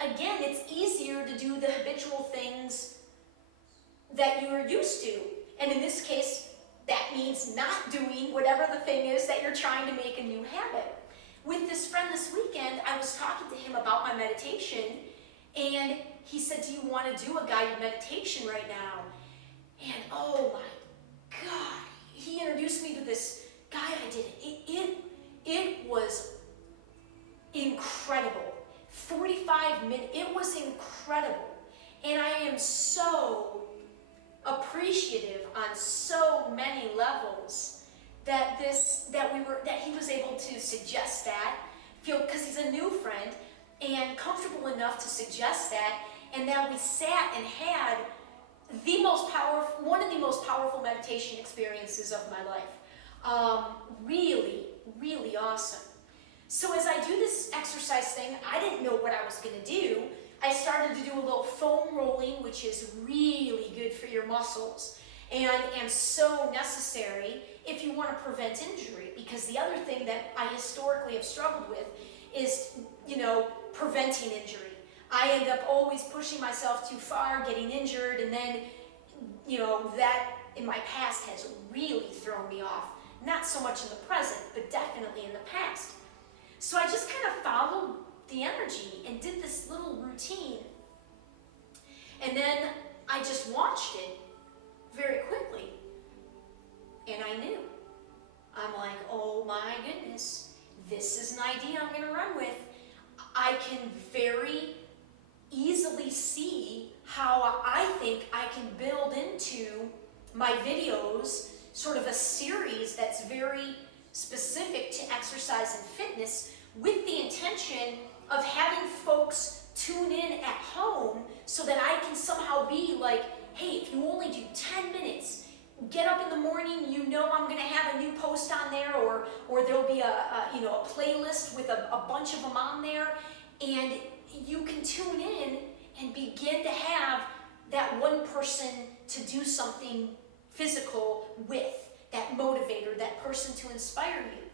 again, it's easier to do the habitual things that you are used to. And in this case, that means not doing whatever the thing is that you're trying to make a new habit. With this friend this weekend, I was talking to him about my meditation, and he said, do you want to do a guided meditation right now? And oh my God, he introduced me to this guy I did. It was incredible. 45 minutes, it was incredible. And I am so appreciative on so many levels that he was able to suggest that, because he's a new friend and comfortable enough to suggest that, and now we sat and had one of the most powerful meditation experiences of my life. Really, really awesome. So as I do this exercise thing, I didn't know what I was going to do. I started to do a little foam rolling, which is really good for your muscles and so necessary if you want to prevent injury. Because the other thing that I historically have struggled with is, preventing injury. I end up always pushing myself too far, getting injured, and then, that in my past has really thrown me off. Not so much in the present, but definitely in the past. So I just kind of followed the energy and did this little routine. And then I just watched it very quickly. And I knew. I'm like, oh my goodness, this is an idea I'm going to run with. I can very easily see how I think I can build into my videos sort of a series that's very specific to exercise and fitness, with the intention of having folks tune in at home so that I can somehow be like, hey, if you only do 10 minutes, get up in the morning, I'm going to have a new post on there, or there'll be a playlist with a bunch of them on there, and you can tune in and begin to have that one person to do something physical with, that motivator, that person to inspire you.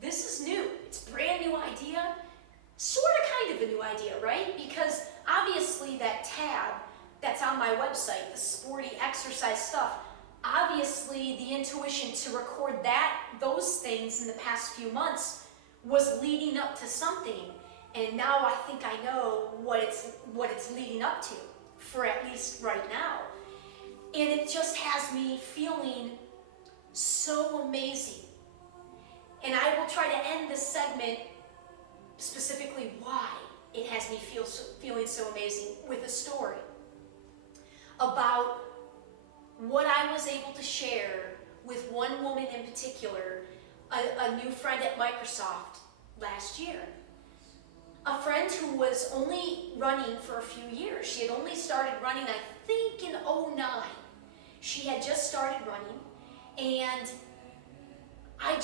This is new. It's a brand new idea, sort of kind of a new idea, right? Because obviously that tab that's on my website, the sporty exercise stuff, obviously the intuition to record those things in the past few months was leading up to something. And now I think I know what it's leading up to, for at least right now. And it just has me feeling so amazing. And I will try to end this segment specifically why it has me feeling so amazing with a story about what I was able to share with one woman in particular, a new friend at Microsoft last year. A friend who was only running for a few years. She had only started running, I think, in 2009. She had just started running, and I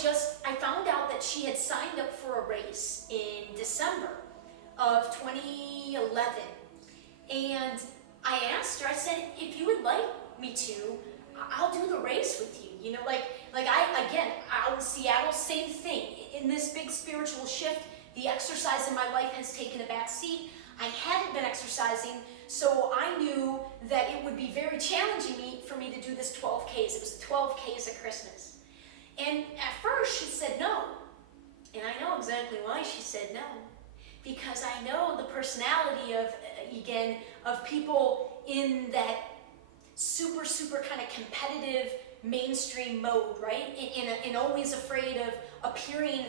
found out that she had signed up for a race in December of 2011. And I asked her, I said, if you would like me to, I'll do the race with you. Out in Seattle, same thing. In this big spiritual shift, the exercise in my life has taken a back seat. I hadn't been exercising, so I knew that it would be very challenging for me to do this 12Ks. It was the 12Ks at Christmas. And at first she said no. And I know exactly why she said no. Because I know the personality of people in that super, super kind of competitive mainstream mode, right? And always afraid of appearing,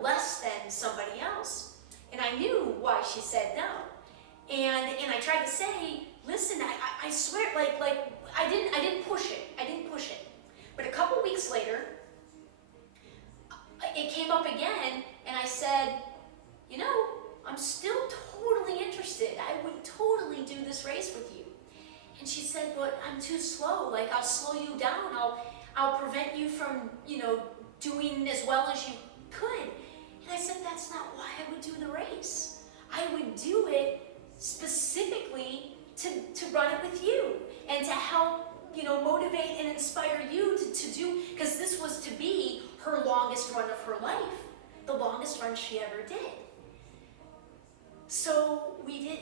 less than somebody else. And I knew why she said no. And I tried to say, listen, I swear, I didn't push it. But a couple weeks later, it came up again, and I said, I'm still totally interested. I would totally do this race with you. And she said, but I'm too slow. I'll slow you down. I'll prevent you from, doing as well as you could. And I said, that's not why I would do the race. I would do it specifically to run it with you and to help, motivate and inspire you to do, because this was to be her longest run of her life, the longest run she ever did. So we did it.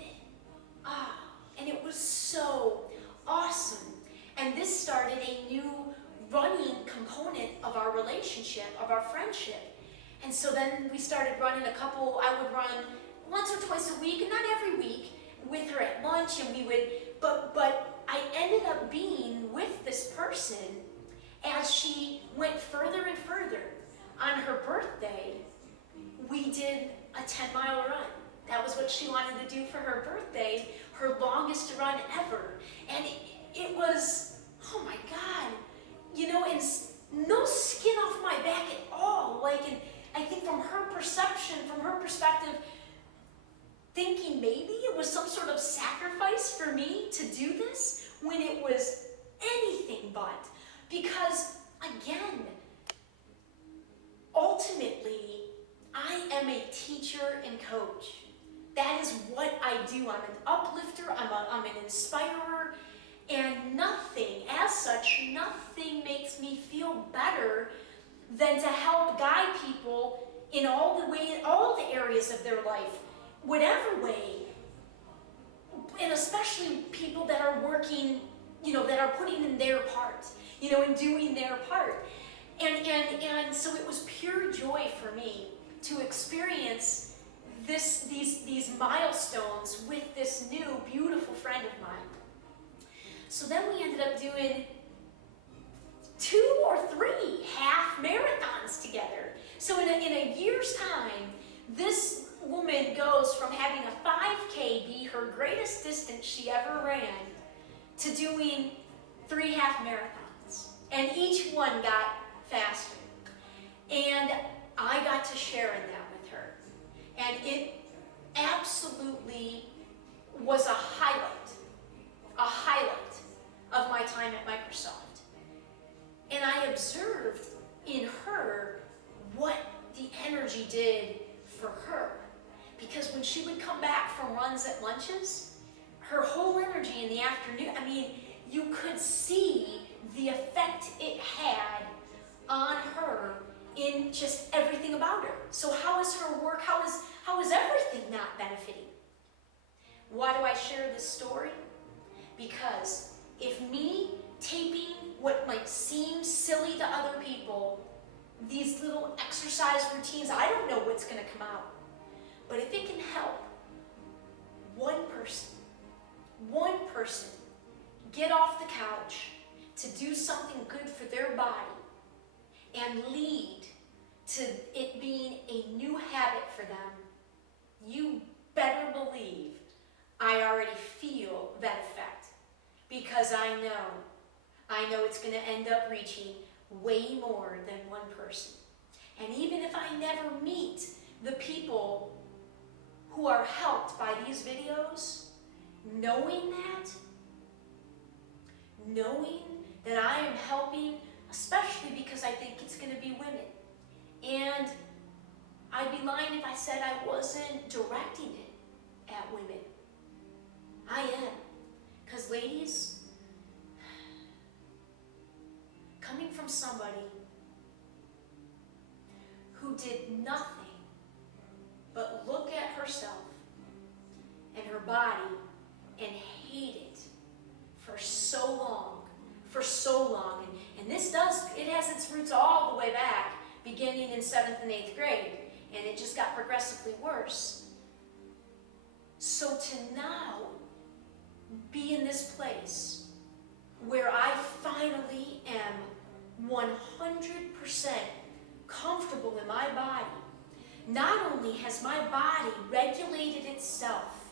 And it was so awesome. And this started a new running component of our relationship, of our friendship. And so then we started running I would run once or twice a week, and not every week, with her at lunch, and we would, but I ended up being with this person as she went further and further. On her birthday, we did a 10-mile run. That was what she wanted to do for her birthday, her longest run ever. And it was, oh my God, and no skin off my back at all. And I think from her perspective, thinking maybe it was some sort of sacrifice for me to do this when it was anything but. Because, again, ultimately, I am a teacher and coach. That is what I do. I'm an uplifter, I'm an inspirer, and nothing makes me feel better than to help guide people in all the areas of their life, whatever way, and especially people that are working, that are putting in their part, and doing their part. And so it was pure joy for me to experience these milestones with this new beautiful friend of mine. So then we ended up doing 2 or 3 half marathons together. So in a year's time, this woman goes from having a 5K be her greatest distance she ever ran to doing 3 half marathons. And each one got faster. And I got to share in that with her. And it absolutely was a highlight of my time at Microsoft. And I observed in her what the energy did for her. Because when she would come back from runs at lunches, her whole energy in the afternoon, you could see the effect it had on her in just everything about her. So how is her work, how is everything not benefiting? Why do I share this story? Because if me taping what might seem silly to other people, these little exercise routines, I don't know what's going to come out. But if it can help one person get off the couch to do something good for their body and lead to it being a new habit for them, you better believe I already feel that effect. Because I know it's going to end up reaching way more than one person. And even if I never meet the people who are helped by these videos, knowing that I am helping, especially because I think it's going to be women. And I'd be lying if I said I wasn't directing it at women. I am. Because ladies, coming from somebody who did nothing but look at herself and her body and hate it for so long. And this it has its roots all the way back, beginning in 7th and 8th grade, and it just got progressively worse. So to now be in this place where I finally am 100% comfortable in my body. Not only has my body regulated itself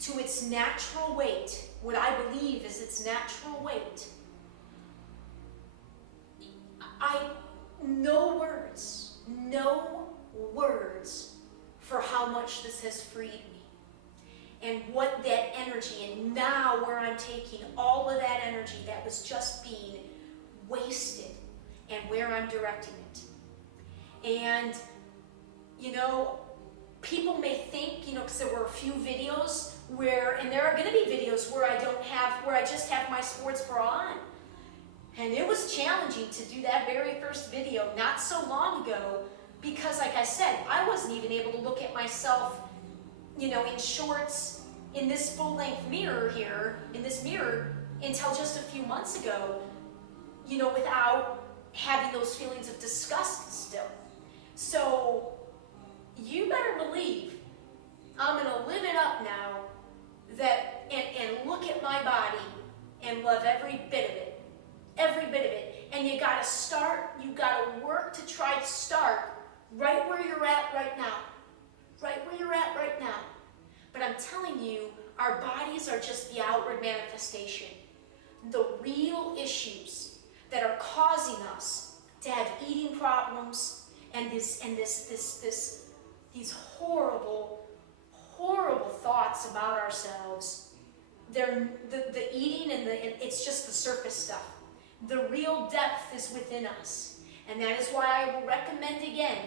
to its natural weight, what I believe is its natural weight, no words for how much this has freed me. And what that energy, and now where I'm taking all of that energy that was just being wasted, and where I'm directing it. And, people may think, because there were a few videos and there are going to be videos where I just have my sports bra on. And it was challenging to do that very first video not so long ago, because like I said, I wasn't even able to look at myself, in shorts in this full-length mirror here, in this mirror, until just a few months ago, without having those feelings of disgust still. So you better believe I'm going to live it up now, and look at my body and love every bit of it. Every bit of it. And you got to work to try to start right where you're at right now. Right where you're at right now. But I'm telling you, our bodies are just the outward manifestation. The real issues that are causing us to have eating problems and these horrible thoughts about ourselves. They're the eating and it's just the surface stuff. The real depth is within us. And that is why I will recommend again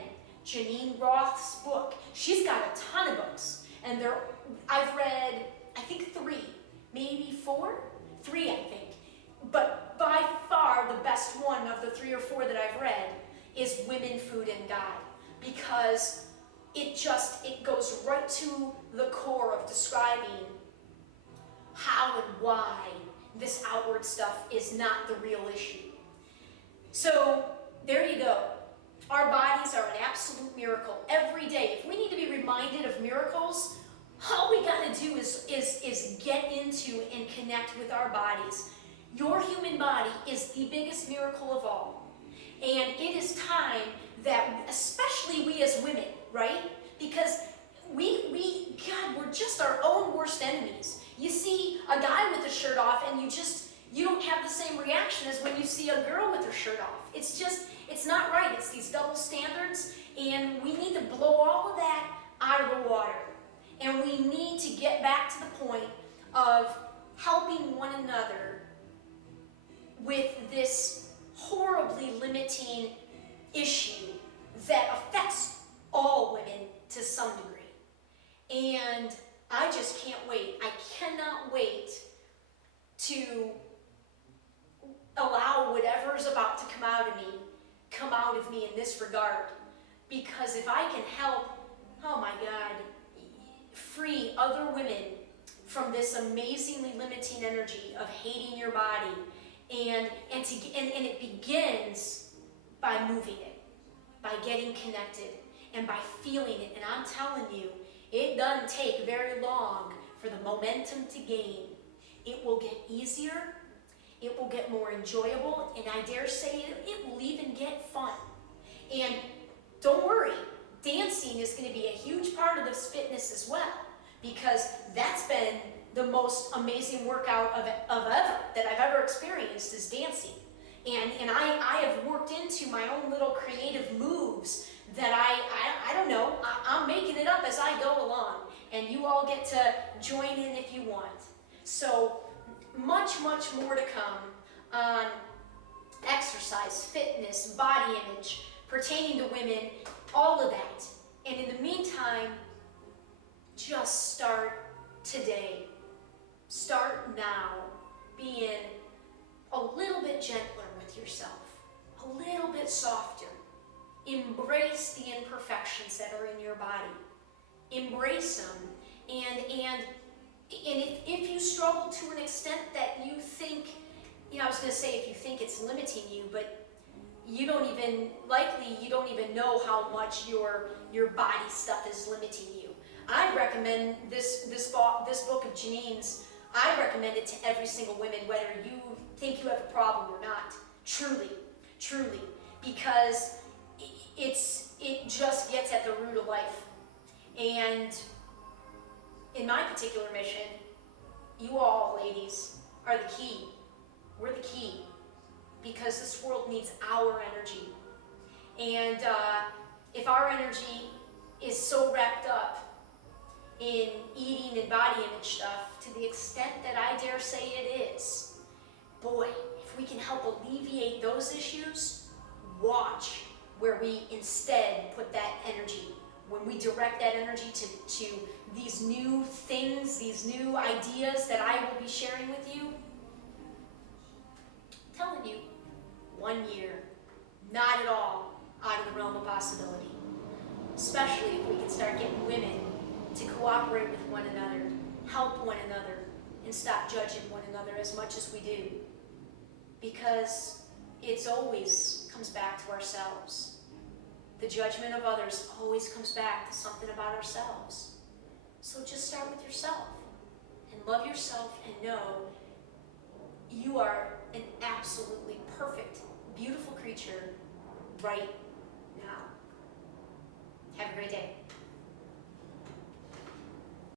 Janine Roth's book. She's got a ton of books. And I've read, I think 3, maybe 4? 3, I think. But by far the best one of the 3 or 4 that I've read is Women, Food, and God. Because it goes right to the core of describing how and why this outward stuff is not the real issue. So there you go. Our bodies are an absolute miracle every day. If we need to be reminded of miracles, all we got to do is get into and connect with our bodies. Your human body is the biggest miracle of all. And it is time that, especially we as women, right? Because we're just our own worst enemies. You see a guy with his shirt off and you don't have the same reaction as when you see a girl with her shirt off. It's not right. It's these double standards, and we need to blow all of that out of the water. And we need to get back to the point of helping one another with this horribly limiting issue that affects all women to some degree. And I just can't wait. I cannot wait to allow whatever's about to come out of me in this regard. Because if I can help, oh my God, free other women from this amazingly limiting energy of hating your body, and it begins by moving it, by getting connected, and by feeling it. And I'm telling you, it doesn't take very long for the momentum to gain. It will get easier, it will get more enjoyable, and I dare say it will even get fun. And don't worry, dancing is going to be a huge part of this fitness as well, because that's been the most amazing workout of ever that I've ever experienced is dancing. And I have worked into my own little creative moves that I don't know, I'm making it up as I go along, and you all get to join in if you want. So much more to come on exercise, fitness, body image, pertaining to women, all of that. And in the meantime, just start today. Start now being a little bit gentler with yourself, a little bit softer. Embrace the imperfections that are in your body. Embrace them. And if you struggle to an extent that you think, I was going to say if you think it's limiting you, but you don't even know how much your body stuff is limiting you. I'd recommend this book of Janine's. I recommend it to every single woman, whether you think you have a problem or not. Truly, because it just gets at the root of life. And in my particular mission, you all, ladies, are the key. We're the key, because this world needs our energy. And if our energy is so wrapped up in eating and body image stuff, to the extent that I dare say it is, boy, if we can help alleviate those issues, watch where we instead put that energy. When we direct that energy to these new things, these new ideas that I will be sharing with you, I'm telling you, 1 year, not at all out of the realm of possibility. Especially if we can start getting women to cooperate with one another, help one another, and stop judging one another as much as we do. Because it's always comes back to ourselves. The judgment of others always comes back to something about ourselves. So just start with yourself and love yourself and know you are an absolutely perfect, beautiful creature right now. Have a great day.